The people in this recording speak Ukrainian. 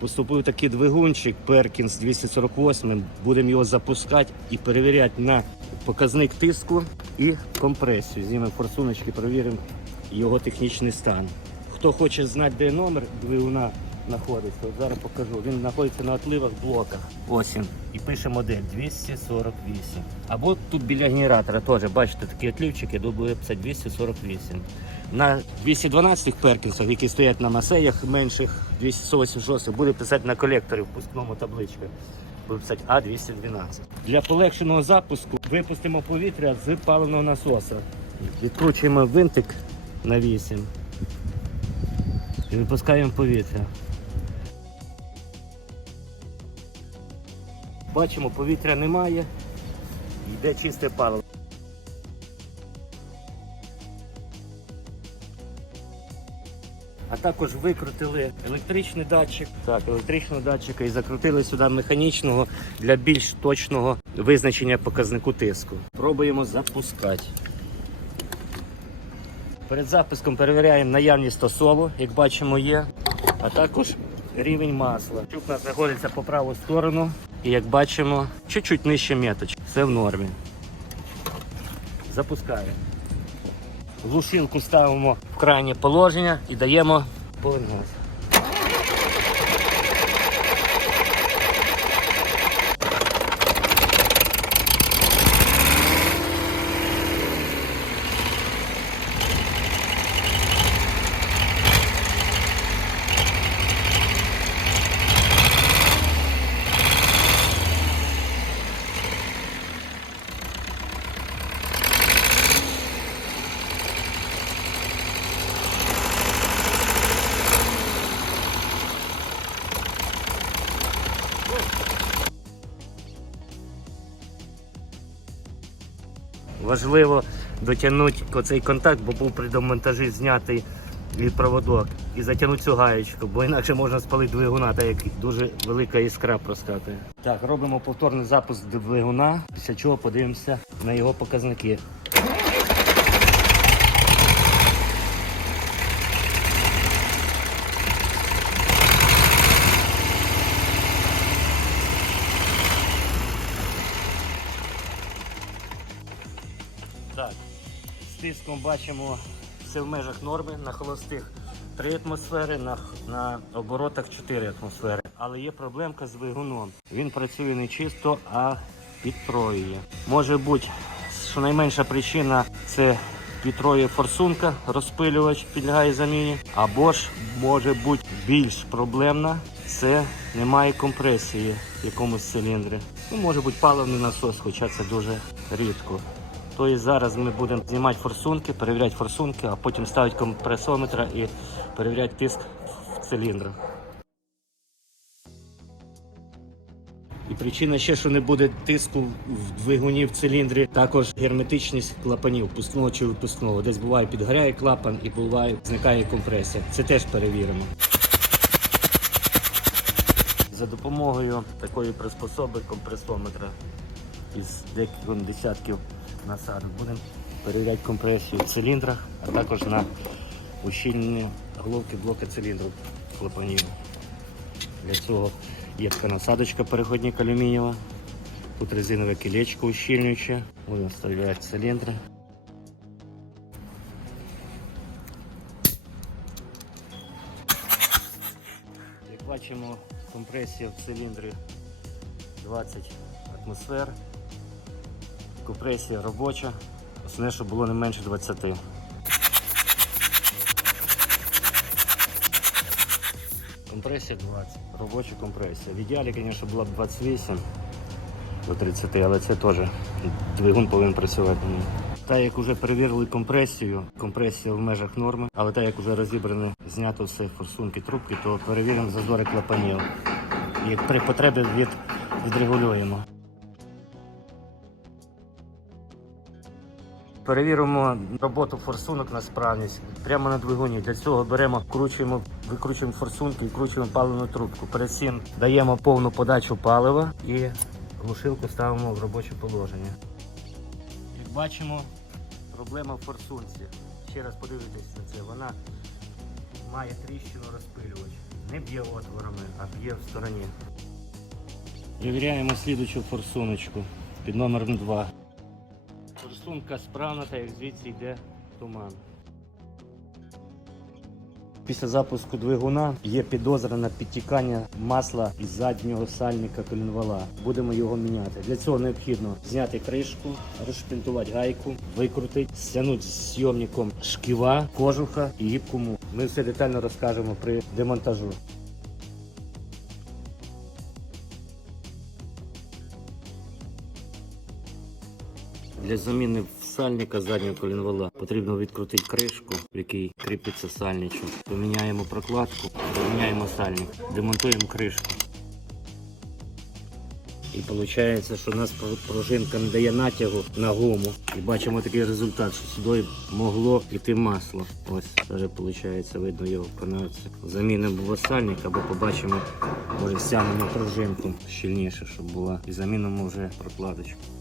Поступив такий двигунчик Перкінс 248. Будемо його запускати і перевіряти на показник тиску і компресію. Знімемо форсуночки, перевіримо його технічний стан. Хто хоче знати, де номер двигуна знаходиться, от зараз покажу. Він знаходиться на отливах блоках. Ось він. І пише модель 248. Або тут біля генератора теж, бачите, такі отлівчики, де буде писати 248. На 212 перкінсах, які стоять на масеях менших 286, буде писати на колекторі в пускному табличці. Буде писати А212. Для полегшеного запуску випустимо повітря з паливного насоса. Відкручуємо винтик на 8 і випускаємо повітря. Бачимо, повітря немає, йде чисте паливо. А також викрутили електричний датчик, так, електричного датчика і закрутили сюди механічного для більш точного визначення показнику тиску. Пробуємо запускати. Перед запуском перевіряємо наявність тосолу, як бачимо, є, а також рівень масла. Чук у нас знаходиться по праву сторону і як бачимо, чуть-чуть нижче меточки. Все в нормі. Запускаємо. Глушилку ставимо в крайнє положення і даємо газ. Важливо дотягнути оцей контакт, бо був при домонтажі знятий і проводок і затягнути цю гаєчку, бо інакше можна спалити двигуна, так як дуже велика іскра проскати. Так, робимо повторний запуск двигуна, після чого подивимося на його показники. Так, з тиском бачимо все в межах норми. На холостих 3 атмосфери, на, на оборотах 4 атмосфери. Але є проблемка з двигуном. Він працює не чисто, а підтроює. Може бути, що найменша причина це підтроює форсунка, розпилювач підлягає заміні. Або ж може бути більш проблемна. Це немає компресії в якомусь циліндрі. Ну, може бути паливний насос, хоча це дуже рідко. Тобто зараз ми будемо знімати форсунки, перевіряти форсунки, а потім ставити компресометр і перевіряти тиск в циліндрах. І причина ще, що не буде тиску в двигуні в циліндрі, також герметичність клапанів, впускного чи випускного. Десь буває підгоряє клапан і буває зникає компресія. Це теж перевіримо. За допомогою такої приспособи компресометра із декількох десятків насадок будемо перевіряти компресію в циліндрах, а також на ущільнення головки блока циліндру клапанів. Для цього є така насадочка переходник алюмінієва. Тут резинове кілечко ущільнююче. Будемо вставляти циліндри. Як бачимо, компресія в циліндрі 20 атмосфер. Компресія робоча. Основне, щоб було не менше 20. Компресія 20. Робоча компресія. В ідеалі, звісно, була б 28 до 30, але це теж двигун повинен працювати. Так як вже перевірили компресію, компресія в межах норми, але так як вже розібрано, знято все форсунки, трубки, то перевіримо зазори клапанів. І при потребі від, відрегулюємо. Перевіримо роботу форсунок на справність прямо на двигуні. Для цього беремо, вкручуємо, викручуємо форсунки і вкручуємо паливну трубку. Перед цим даємо повну подачу палива і глушилку ставимо в робоче положення. Як бачимо, проблема в форсунці. Ще раз подивитесь на це. Вона має тріщину розпилювач. Не б'є отворами, а б'є в стороні. Перевіряємо слідучу форсуночку під номером 2. Форсунка справна, та як звідси йде туман. Після запуску двигуна є підозра на підтікання масла із заднього сальника колінвала. Будемо його міняти. Для цього необхідно зняти кришку, розшпінтувати гайку, викрутити, стягнути з зйомником шківа, кожуха і гібку мух. Ми все детально розкажемо при демонтажу. Для заміни сальника заднього колінвала потрібно відкрутити кришку, в якій кріпиться сальничок. Поміняємо прокладку, поміняємо сальник, демонтуємо кришку. І виходить, що у нас пружинка не дає натягу на гуму. І бачимо такий результат, що сюди могло йти масло. Ось вже виходить, видно його канавці. Замінимо сальник, або побачимо, може стягнемо пружинку щільніше, щоб була. І замінимо вже прокладочку.